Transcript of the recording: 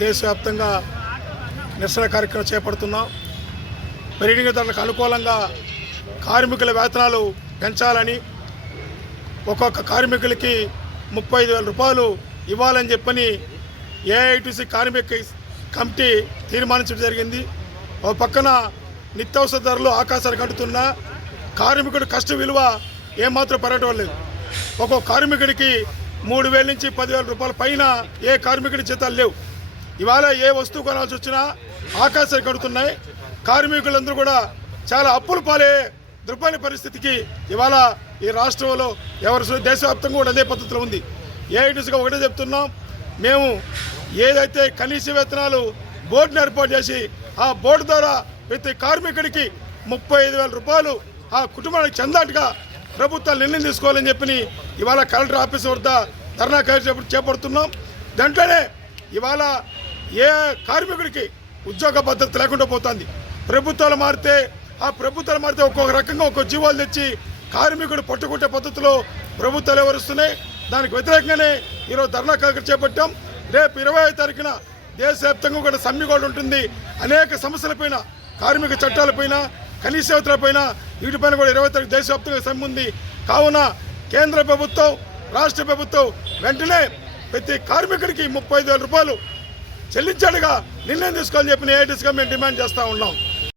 దేశవ్యాప్తంగా నిరసన కార్యక్రమం చేపడుతున్నాం. పెరిగిన ధరలకు అనుకూలంగా కార్మికుల వేతనాలు పెంచాలని, ఒక్కొక్క కార్మికులకి 35,000 రూపాయలు ఇవ్వాలని చెప్పని ఏఐటీసీ కార్మిక కమిటీ తీర్మానించడం జరిగింది. ఒక పక్కన నిత్యావసర ధరలు ఆకాశానికి అంటుతున్నా కార్మికుడి కష్ట విలువ ఏమాత్రం పెరగడం లేదు. ఒక్కొక్క కార్మికుడికి 3,000 నుంచి 10,000 రూపాయల పైన ఏ కార్మికుడి జీతాలు లేవు. ఇవాళ ఏ వస్తువు కొనాల్సి వచ్చినా ఆకాశానికి కడుతున్నాయి. కార్మికులందరూ కూడా చాలా అప్పులు పాలే దుర్బల పరిస్థితికి ఇవాళ ఈ రాష్ట్రంలో ఎవరు దేశవ్యాప్తంగా కూడా అదే పద్ధతిలో ఉంది. ఏఐటీసీగా ఒకటే చెప్తున్నాం, మేము ఏదైతే కనీస వేతనాలు బోర్డుని ఏర్పాటు చేసి ఆ బోర్డు ద్వారా ప్రతి కార్మికుడికి 35,000 రూపాయలు ఆ కుటుంబానికి చెందాటుగా ప్రభుత్వాలు నిర్ణయం తీసుకోవాలని చెప్పి ఇవాళ కలెక్టర్ ఆఫీస్ వద్ద ధర్నా కార్యక్రమం చేపడుతున్నాం. దాంట్లోనే ఇవాళ ఏ కార్మికుడికి ఉద్యోగ భద్రత లేకుండా పోతుంది. ప్రభుత్వాలు మారితే ఒక్కొక్క రకంగా ఒక్కొక్క జీవాలు తెచ్చి కార్మికుడు పట్టుకుంటే పద్ధతిలో ప్రభుత్వాలు వ్యవహరిస్తున్నాయి. దానికి వ్యతిరేకంగానే ఈరోజు ధర్నా కార్యక్రమం చేపట్టాం. రేపు 20వ తారీఖున దేశవ్యాప్తంగా కూడా సమ్మె కూడా ఉంటుంది. అనేక సమస్యలపైన, కార్మిక చట్టాలపైన, కనీస వేతనాలపైన, వీటిపైన కూడా 20వ తారీఖు దేశవ్యాప్తంగా సమ్మె ఉంది. కావున కేంద్ర ప్రభుత్వం, రాష్ట్ర ప్రభుత్వం వెంటనే ప్రతి కార్మికుడికి 35,000 రూపాయలు చెల్లించాడుగా నిర్ణయం తీసుకోవాలని చెప్పి ఏఐటీసీగా మేము డిమాండ్ చేస్తూ ఉన్నాం.